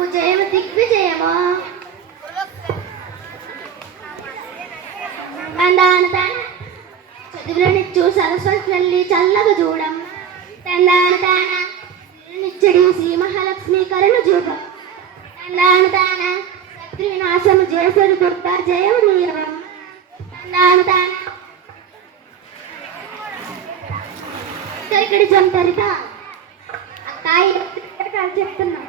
మనకు జయము దిగ్విజయమా? తందాన తాన చదువులనిచ్చు చల్లగా చూడం. తందాన తాన నిచ్చడి శ్రీ మహాలక్ష్మి కరుణ చూపం తందాన తాన శత్రు వినాశము చేసరి గుర్త జయము నీయవం తందాన తాన ఇక్కడ చంపరిత అక్కాయి చెప్తున్నా.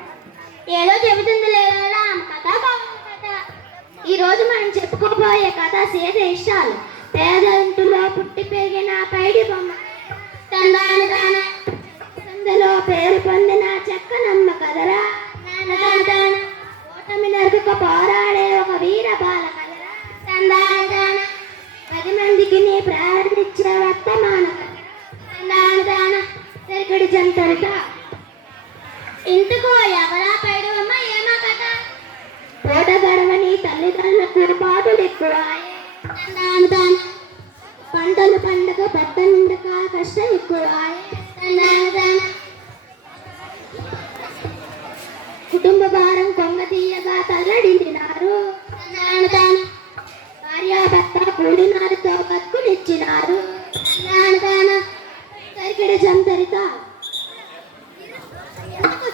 ఏదో చెబుతుంది లేదా కథ కథ ఈ రోజు మనం చెప్పుకోబోయే కథ సీత ఇష్టాలు. పేదంటులో పుట్టి పెరిగిన పైడి బొమ్మ. తందాని దాన. పేరు పొందిన చెక్కనమ్మ కదరా. ఓటమి నరకక పోరాడే ఒక వీర బాల కదరా. దాన. పది మందికి నీ ప్రారంభించే వర్తమాన కదరా. తందాని దాన. తెరకడి ఎవరా పూట గడవని తల్లిదండ్రులకు బాధలు ఎక్కువ పంటలు పండగ పెద్ద నిండక కష్టం ఎక్కువ కుటుంబ భారం కొంగ తీయగా తల్లడించినారు. భార్యాభర్త కూడినారుతో బతుకునిచ్చినారు సరికిడి జంతరిత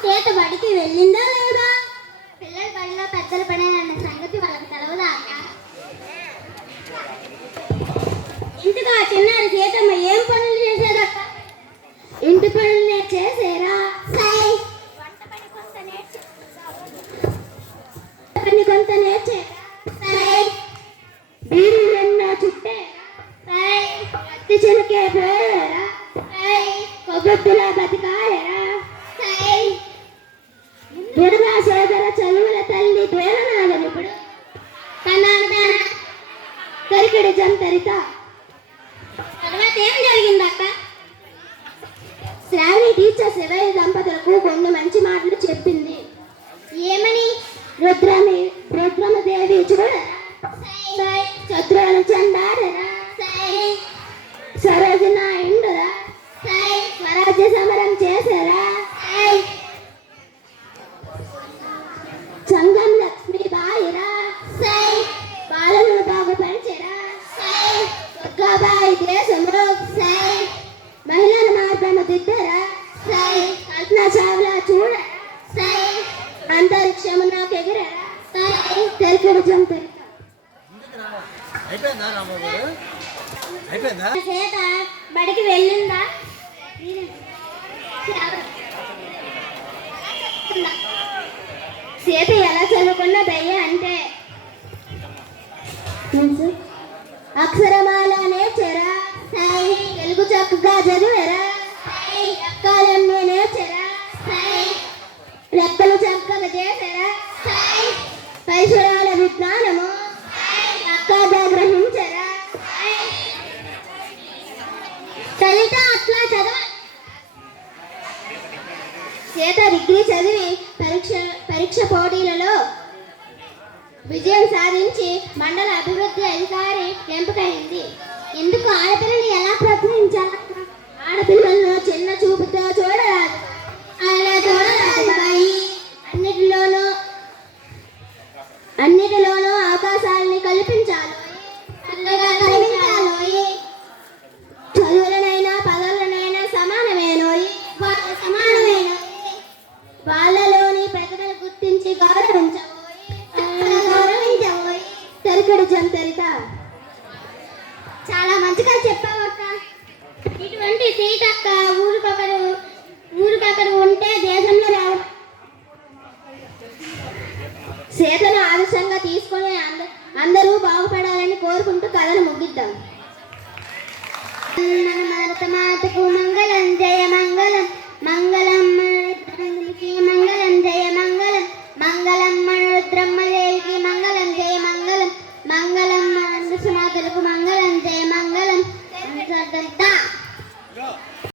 చేత బడికి వెళ్ళిందా లేదా? పెద్దల పని అన్న సంగతి వాళ్ళకి తెలవదాక ఇంటికి ఆ చిన్నారి సీతమ్మ ఏం పనులు చేసేదక్క ఇంటి పనులు నేను చేసేరా పని కొంత నేర్చే. పని బీరు ఎన్నో చుట్టే. సై పత్తి చిలకే పోయేరా? సై కొబ్బొత్తులా బతికాయరా కరికడి జంతరిత తర్వాత ఏం జరిగింది అక్క శ్రావణి టీచర్ శివయ్య దంపతులకు కొన్ని మంచి మాటలు చెప్పింది. ఏమని? రుద్రమి రుద్రమదేవి చూడరా శత్రువులను చండాడరా దేశంలో సై మహిళల దిద్దరా సై కల్పన చావ్లా చూడ సై ఎగిరరా సై అయిపోయిందా అయిపోయిందా? సీత బడికి వెళ్ళిందా? సీత ఎలా చదువుకున్న దయ్య అంటే అక్షరమాల చక్కగా చదివరా సై ఎక్కాలన్నీ నేర్చరా లెక్కలు చక్కగా చేసరా సై పరిసరాల విజ్ఞానము. చక్కగా గ్రహించరా? సై. అట్లా చదవ. చేత డిగ్రీ చదివి పరీక్ష పరీక్ష పోటీలలో విజయం సాధించి మండల అభివృద్ధి అధికారి ఎంపికైంది. ఎందుకు ఆడపిల్లని ఎలా ప్రోత్సహించాలి అన్నిటిలోనూ అవకాశాలని కల్పించాలి. కల్పించాలి. చదువులనైనా పదవులనైనా సమానమేనోయి వాళ్ళ వాళ్ళలోని ప్రతిభను గుర్తించి గౌరవించబోయి. గౌరవించబోయ్. జంతరిత చాలా మంచిగా చెప్పావక్క. ఇటువంటి సీతక్క ఊరికొకరు ఊరికొకరు ఉంటే దేశంలో రావ సీతను ఆదర్శంగా తీసుకొని అంద- అందరూ బాగుపడాలని కోరుకుంటూ కథను ముగిద్దాం.